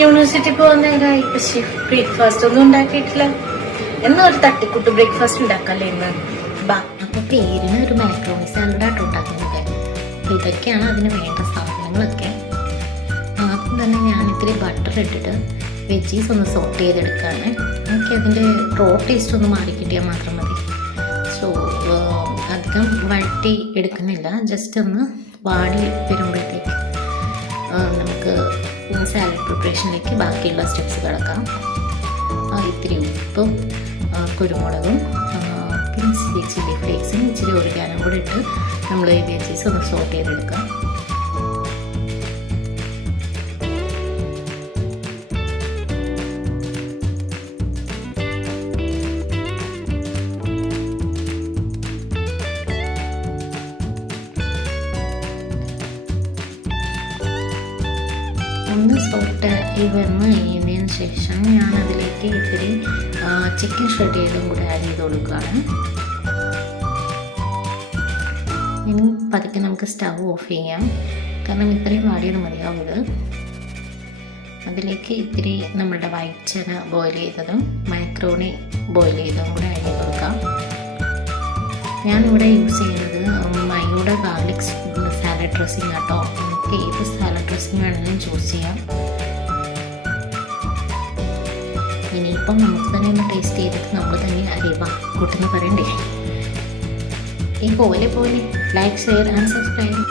University പോകുന്ന നേരമായി. പക്ഷേ ബ്രേക്ക്ഫാസ്റ്റ് ഒന്നും ഉണ്ടാക്കിയിട്ടില്ല. എന്നാ ഒരു തട്ടിക്കൂട്ട് ബ്രേക്ക്ഫാസ്റ്റ് ഉണ്ടാക്കല്ലേ ഇന്ന്. അപ്പോൾ പേരിന് ഒരു മാക്രോണി സാലഡായിട്ട് ഉണ്ടാക്കുന്നത്. അപ്പോൾ ഇതൊക്കെയാണ് അതിന് വേണ്ട സാധനങ്ങളൊക്കെ. ആദ്യം തന്നെ ഞാൻ ഇത്തിരി ബട്ടർ ഇട്ടിട്ട് വെജീസ് ഒന്ന് സോട്ട് ചെയ്തെടുക്കുകയാണ്. എനിക്ക് അതിൻ്റെ റോ ടേസ്റ്റ് ഒന്ന് മാറി കിട്ടിയാൽ മാത്രം മതി. സോ അധികം വഴറ്റി എടുക്കുന്നില്ല, ജസ്റ്റ് ഒന്ന് വാടി വരുമ്പോഴത്തേക്ക് നമുക്ക് സാലഡ് പ്രിപ്പറേഷനിലേക്ക് ബാക്കിയുള്ള സ്റ്റെപ്സ് കിടക്കാം. ഇത്തിരി ഉപ്പും കുരുമുളകും പിന്നെ ചില്ലി ഫ്ലേക്സും ഇച്ചിരി ഒറിഗാനും കൂടെ ഇട്ട് നമ്മൾ ഈ വെജീസ് ഒന്ന് സോട്ട് ചെയ്തെടുക്കാം. ഒന്ന് സോട്ട് വന്ന് കഴിഞ്ഞതിന് ശേഷം ഞാൻ അതിലേക്ക് ഇത്തിരി ചിക്കൻ ഷ്രെഡ് ചെയ്തും കൂടെ ആഡ് ചെയ്ത് കൊടുക്കുകയാണ്. ഇനി പതുക്കെ നമുക്ക് സ്റ്റവ് ഓഫ് ചെയ്യാം, കാരണം ഇത്രയും വാടിയത് മതിയാവും ഇത്. അതിലേക്ക് ഇത്തിരി നമ്മളുടെ വൈറ്റ് ചന ബോയിൽ ചെയ്തതും മാക്രോണി ബോയിൽ ചെയ്തതും കൂടെ ആഡ് ചെയ്ത് കൊടുക്കാം. ഞാനിവിടെ യൂസ് ചെയ്യുന്നത് മയോയുടെ ഗാർലിക് സാലഡ് ഡ്രസ്സിങ് കേട്ടോ. നമുക്ക് ഏത് സാലഡ് ഡ്രസ്സിങ് വേണമെങ്കിലും ചൂസ് ചെയ്യാം. ഇനിയിപ്പം നമുക്ക് തന്നെ ഒന്ന് ടേസ്റ്റ് ചെയ്തിട്ട് നമ്മൾ തന്നെ അറിയുക കൂട്ടെന്ന് പറയണ്ടേ. ഈ പോലെ ലൈക്ക്, ഷെയർ ആൻഡ് സബ്സ്ക്രൈബ്.